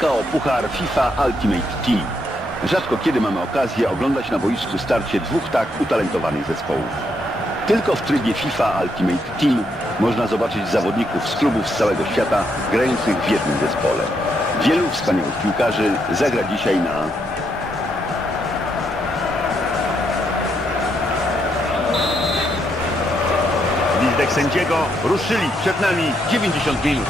Walka o puchar FIFA Ultimate Team. Rzadko kiedy mamy okazję oglądać na boisku starcie dwóch tak utalentowanych zespołów. Tylko w trybie FIFA Ultimate Team można zobaczyć zawodników z klubów z całego świata grających w jednym zespole. Wielu wspaniałych piłkarzy zagra dzisiaj na Gwizdek sędziego ruszyli przed nami 90 minut.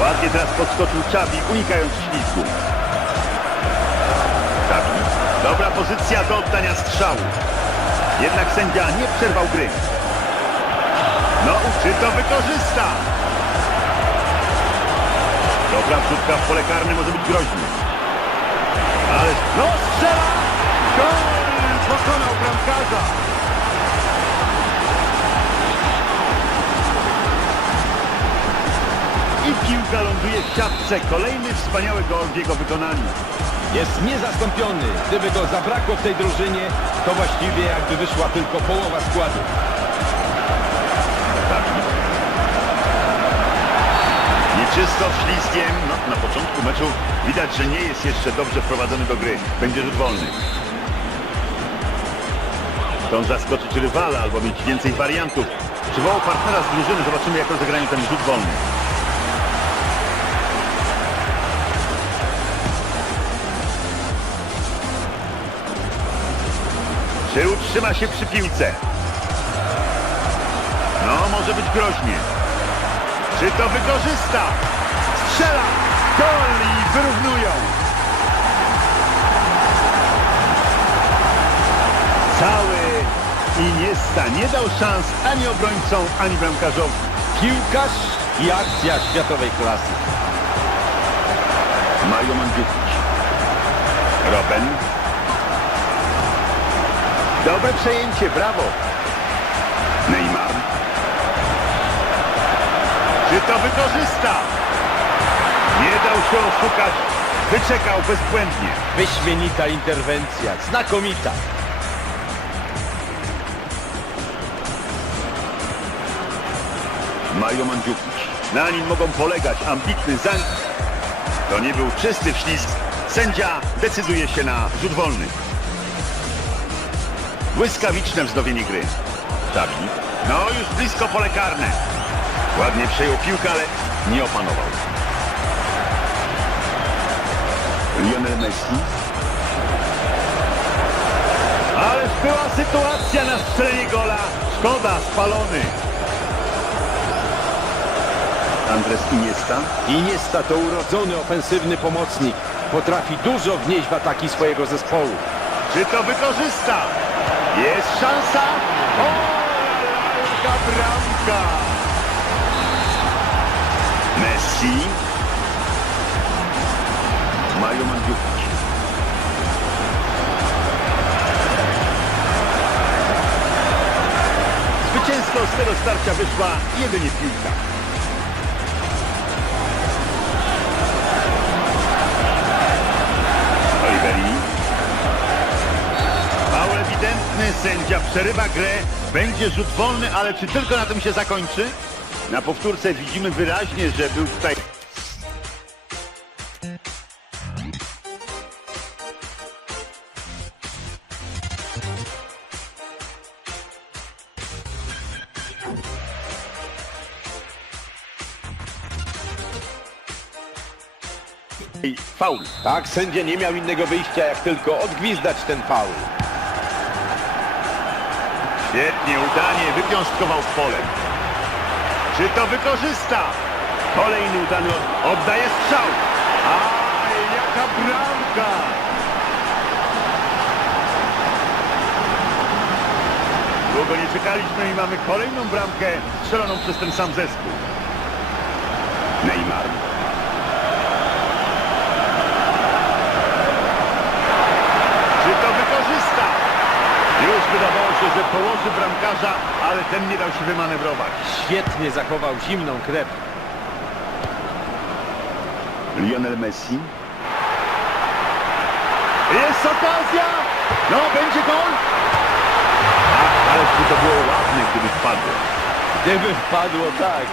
Ładnie teraz podskoczył Czabi, unikając ślizgu. Czabi. Dobra pozycja do oddania strzału. Jednak sędzia nie przerwał gry. No, czy to wykorzysta? Dobra wrzutka w pole karne może być groźny. Ale... No, strzela! Gol! Pokonał bramkarza! I piłka ląduje w siatce. Kolejny wspaniały gol w jego wykonaniu. Jest niezastąpiony. Gdyby go zabrakło w tej drużynie, to właściwie jakby wyszła tylko połowa składu. Nieczysto ślizgiem. No, na początku meczu widać, że nie jest jeszcze dobrze wprowadzony do gry. Będzie rzut wolny. Chcą zaskoczyć rywala albo mieć więcej wariantów. Przywołał partnera z drużyny. Zobaczymy, jak rozegrają ten rzut wolny. Czy utrzyma się przy piłce? No, może być groźnie. Czy to wykorzysta? Strzela! Gol i wyrównują. Cały Iniesta nie dał szans ani obrońcom, ani bramkarzowi. Piłkarz i akcja światowej klasy. Mario Mandzukic. Robben. Dobre przejęcie, brawo. Neymar. Czy to wykorzysta? Nie dał się oszukać. Wyczekał bezbłędnie. Wyśmienita interwencja. Znakomita. Mario Mandzukic. Na nim mogą polegać ambitny zań. To nie był czysty wślizg. Sędzia decyduje się na rzut wolny. Błyskawiczne wznowienie gry. Czabi. No już blisko pole karne. Ładnie przejął piłkę, ale nie opanował. Lionel Messi. Ależ była sytuacja na strzelenie gola. Szkoda, spalony. Andres Iniesta. Iniesta to urodzony ofensywny pomocnik. Potrafi dużo wnieść w ataki swojego zespołu. Czy to wykorzysta? Jest szansa. O, jaka bramka! Messi. Mario Mandzukic. Zwycięsko z tego starcia wyszła jedynie piłka. Sędzia przerywa grę, będzie rzut wolny, ale czy tylko na tym się zakończy? Na powtórce widzimy wyraźnie, że był tutaj... Faul. Tak, sędzia nie miał innego wyjścia, jak tylko odgwizdać ten faul. Świetnie, udanie, wypiąstkował w pole. Czy to wykorzysta? Kolejny udany od... oddaje strzał. Aj, jaka bramka! Długo nie czekaliśmy i mamy kolejną bramkę strzeloną przez ten sam zespół. Neymar. Czy to wykorzysta? Już wydawało się, że położy bramkarza, ale ten nie dał się wymanewrować. Świetnie zachował zimną krew. Lionel Messi. Jest okazja! No, będzie gol! Ale by to było ładne, gdyby wpadło. Gdyby wpadło tak.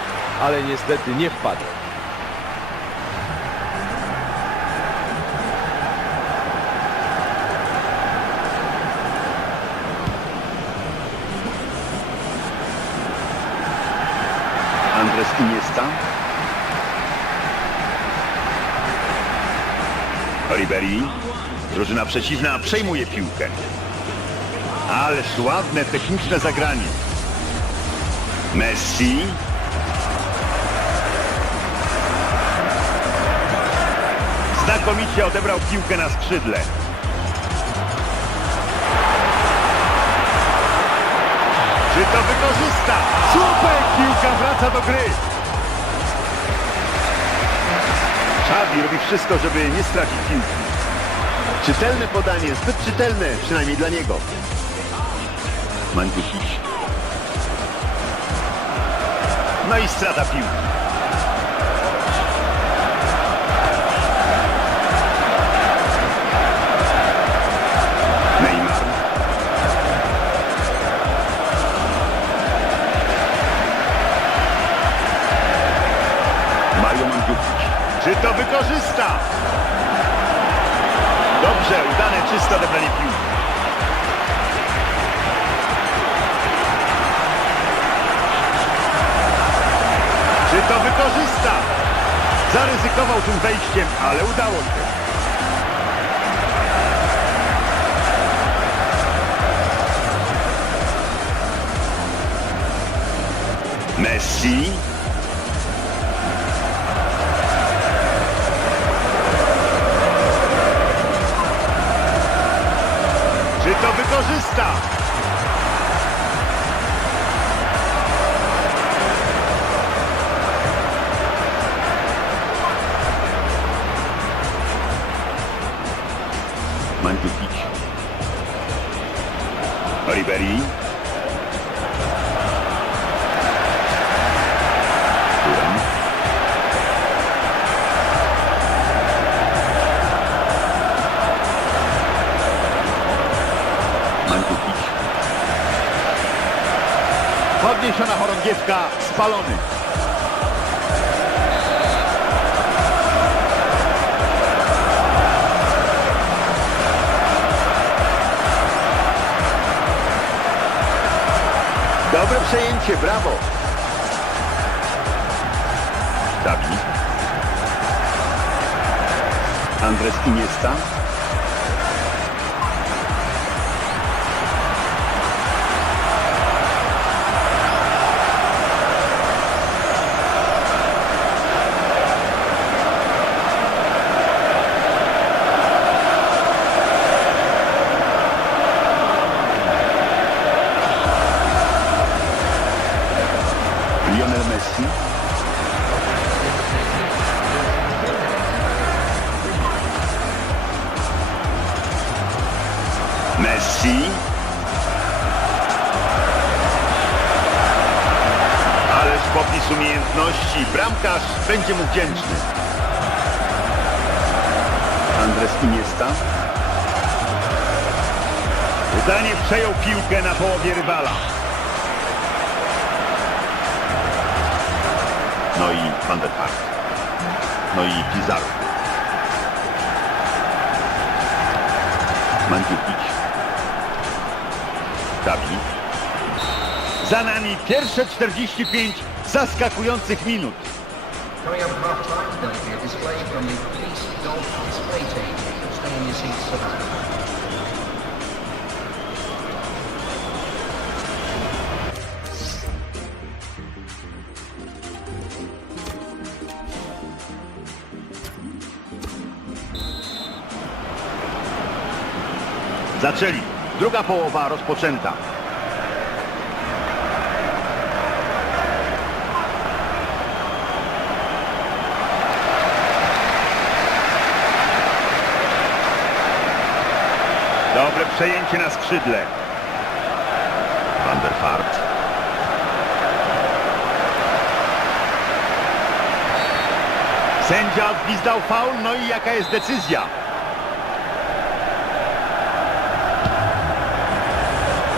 ale niestety nie wpadł. Andres Iniesta. Ribery. Drużyna przeciwna przejmuje piłkę. Ależ ładne techniczne zagranie. Messi. Znakomicie odebrał piłkę na skrzydle. Czy to wykorzysta? Super! Piłka wraca do gry. Xavi robi wszystko, żeby nie stracić piłki. Czytelne podanie, zbyt czytelne, przynajmniej dla niego. Mandzukic. No i strata piłki. Czy to wykorzysta? Dobrze, udane czysto odebranie piłki. Czy to wykorzysta? Zaryzykował tym wejściem, ale udało się. Messi. Wykorzysta? Mandzukic. Ribery. Chorągiewka, spalony. Dobre przejęcie, brawo. Xavi. Andres Iniesta. Popis umiejętności. Bramkarz będzie mu wdzięczny. Andres Iniesta. Udanie przejął piłkę na połowie rywala. No i Van der Park. No i Pizarro. Mandzukic. Xavi. Za nami pierwsze 45 zaskakujących minut. Coming up at half przejęcie na skrzydle. Van der Vaart. Sędzia odgwizdał faul, no i jaka jest decyzja?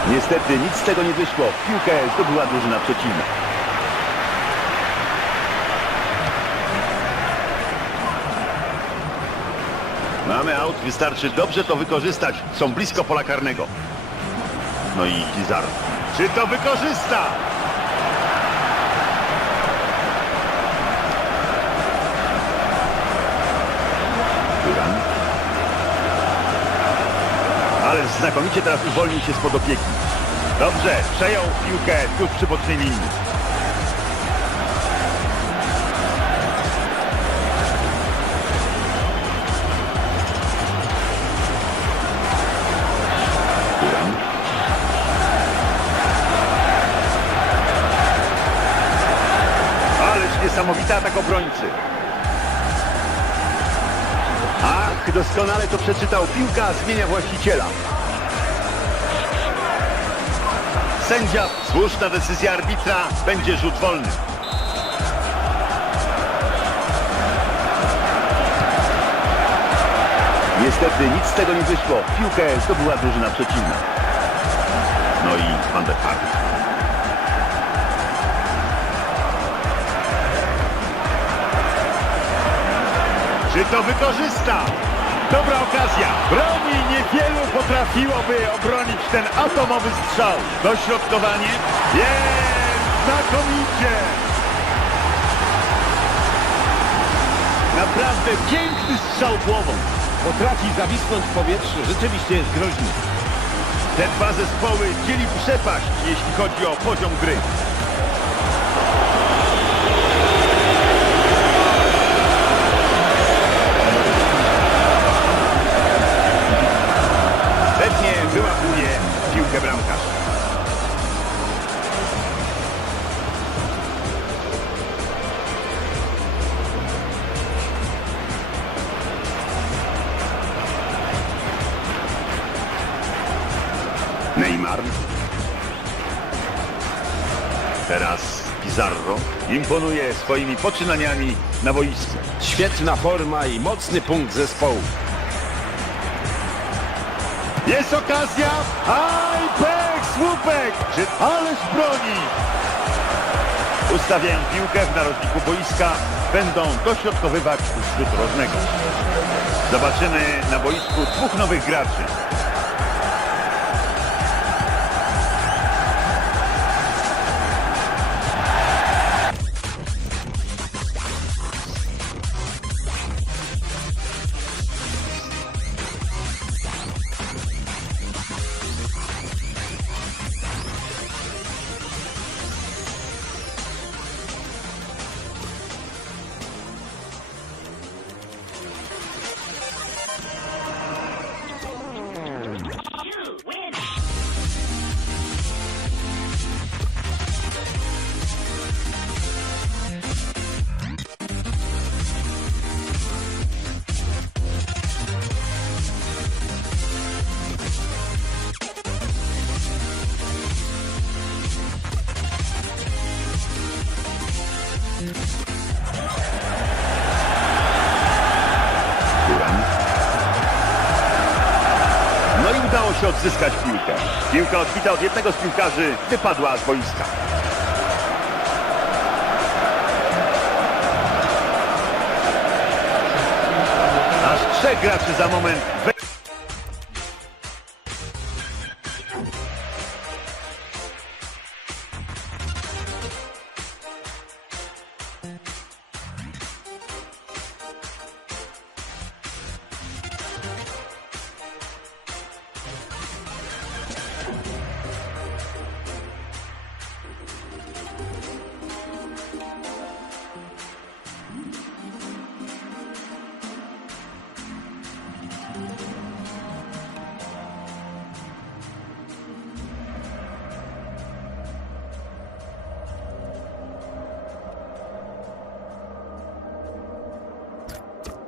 Niestety nic z tego nie wyszło. Piłkę zdobyła drużyna przeciwna. Mamy aut, wystarczy dobrze to wykorzystać. Są blisko pola karnego. No i Pizarro. Czy to wykorzysta? Duran. Ale znakomicie teraz uwolnił się spod opieki. Dobrze, przejął piłkę tuż przy bocznej linii. Obrońcy. Ach, doskonale to przeczytał. Piłka zmienia właściciela. Sędzia, słuszna decyzja arbitra, będzie rzut wolny. Niestety nic z tego nie wyszło. Piłkę zdobyła drużyna przeciwna. No i Van der Vaart. To wykorzysta? Dobra okazja. Broni niewielu potrafiłoby obronić ten atomowy strzał. Dośrodkowanie. Jest! Znakomicie! Naprawdę piękny strzał głową. Potrafi zawisnąć w powietrzu, rzeczywiście jest groźny. Te dwa zespoły dzieli przepaść, jeśli chodzi o poziom gry. Imponuje swoimi poczynaniami na boisku. Świetna forma i mocny punkt zespołu. Jest okazja! Aj, pek, słupek! Czy... Ależ broni! Ustawiają piłkę w narożniku boiska. Będą dośrodkowywać z rzutu rożnego. Zobaczymy na boisku dwóch nowych graczy. Odzyskać piłkę. Piłka odbita od jednego z piłkarzy wypadła z boiska. Aż trzech graczy za moment.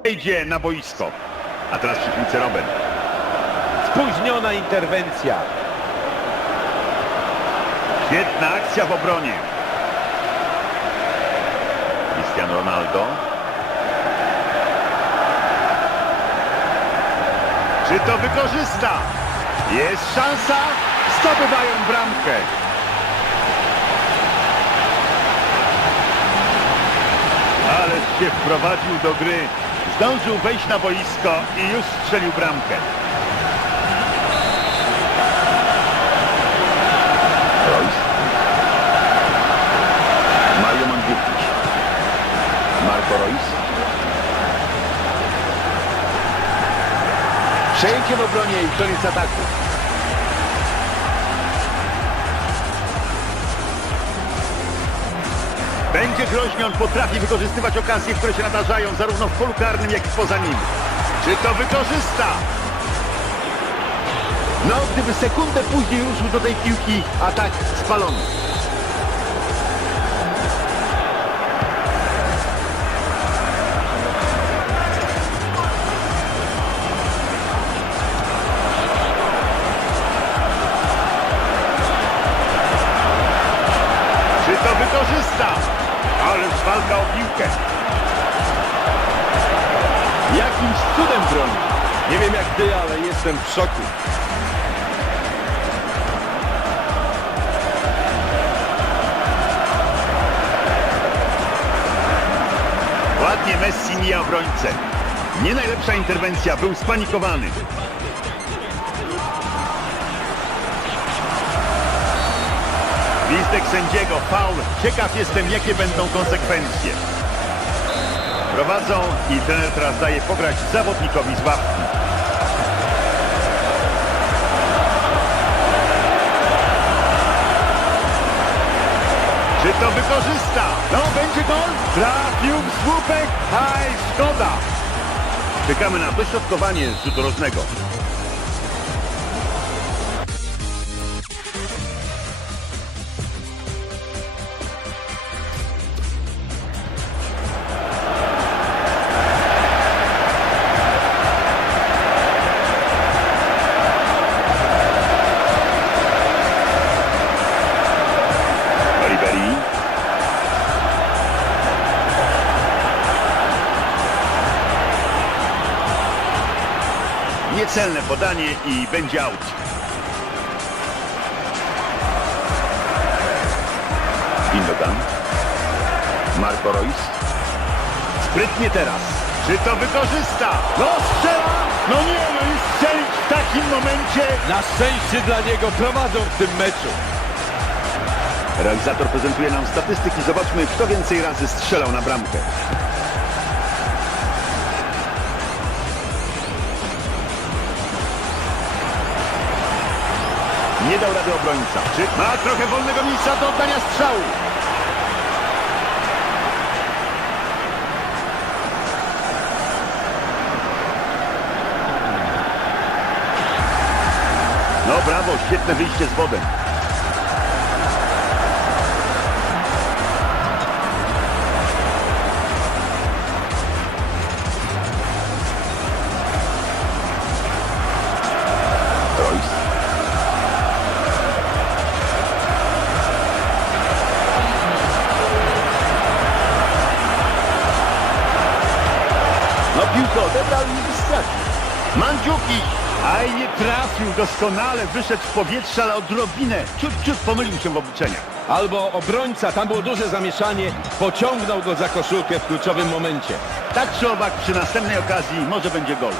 We- Idzie na boisko. A teraz przy piłce Robben. Spóźniona interwencja. Świetna akcja w obronie. Cristiano Ronaldo. Czy to wykorzysta? Jest szansa. Zdobywają bramkę. Ale się wprowadził do gry Zdążył wejść na boisko i już strzelił bramkę. Royce. Mario Mandzukic. Marco Royce. Przejęcie w obronie i koniec ataku. Będzie groźnie, on potrafi wykorzystywać okazje, które się nadarzają zarówno w polu karnym, jak i poza nim. Czy to wykorzysta? No, gdyby sekundę później ruszył do tej piłki, atak spalony. O piłkę. Jakimś cudem broni. Nie wiem jak ty, ale jestem w szoku. Ładnie Messi mija obrońcę. Nie najlepsza interwencja, był spanikowany. Listek sędziego, faul. Ciekaw jestem, jakie będą konsekwencje. Prowadzą i trener teraz daje pograć zawodnikowi z ławki. Czy to wykorzysta? No, będzie gol. Trafił w słupek. Aj, szkoda. Czekamy na dośrodkowanie z rzutu rożnego. Niecelne podanie i będzie out. Gindogan. Marco Royce. Sprytnie teraz. Czy to wykorzysta? No strzela! No nie, no i strzelić w takim momencie. Na szczęście dla niego prowadzą w tym meczu. Realizator prezentuje nam statystyki. Zobaczmy, kto więcej razy strzelał na bramkę. Nie dał rady obrońca. Ma trochę wolnego miejsca do oddania strzału? No brawo, świetne wyjście z wodem. Piłkę odebrał i stracił. Mandzuki! Aj, nie trafił doskonale, wyszedł w powietrze, ale odrobinę, ciut, ciut pomylił się w obliczeniach. Albo obrońca, tam było duże zamieszanie, pociągnął go za koszulkę w kluczowym momencie. Tak czy owak, przy następnej okazji może będzie gol.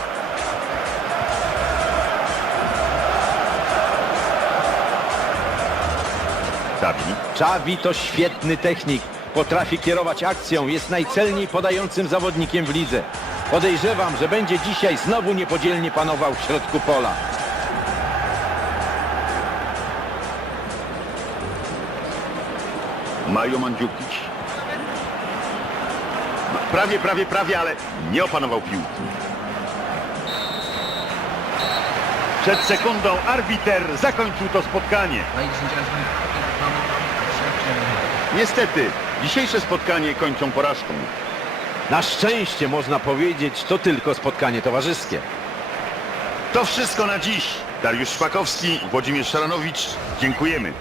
Xavi. Xavi to świetny technik. Potrafi kierować akcją, jest najcelniej podającym zawodnikiem w lidze. Podejrzewam, że będzie dzisiaj znowu niepodzielnie panował w środku pola. Mario Mandzukic. Prawie, prawie, prawie, ale nie opanował piłki. Przed sekundą arbiter zakończył to spotkanie. Niestety, dzisiejsze spotkanie kończą porażką. Na szczęście można powiedzieć, to tylko spotkanie towarzyskie. To wszystko na dziś. Dariusz Szpakowski, Włodzimierz Szaranowicz. Dziękujemy.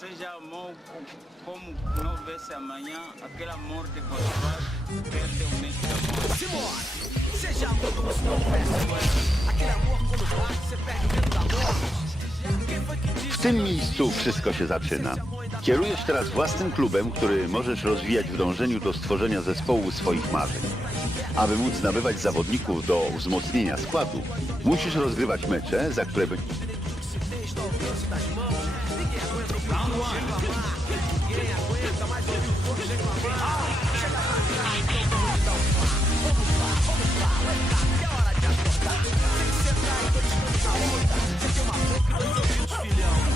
Seja amor como não vê-se amanhã, aquele amor de conservar, perde o mês de amor. Seja amor como se não houvesse amanhã. Aquele amor quando bate, você perde o medo da morte. Quem foi que disse W tym miejscu wszystko się zaczyna. Kierujesz teraz własnym klubem, który możesz rozwijać w dążeniu do stworzenia zespołu swoich marzeń. Aby móc nabywać zawodników do wzmocnienia składu, musisz rozgrywać mecze, za które... Filhão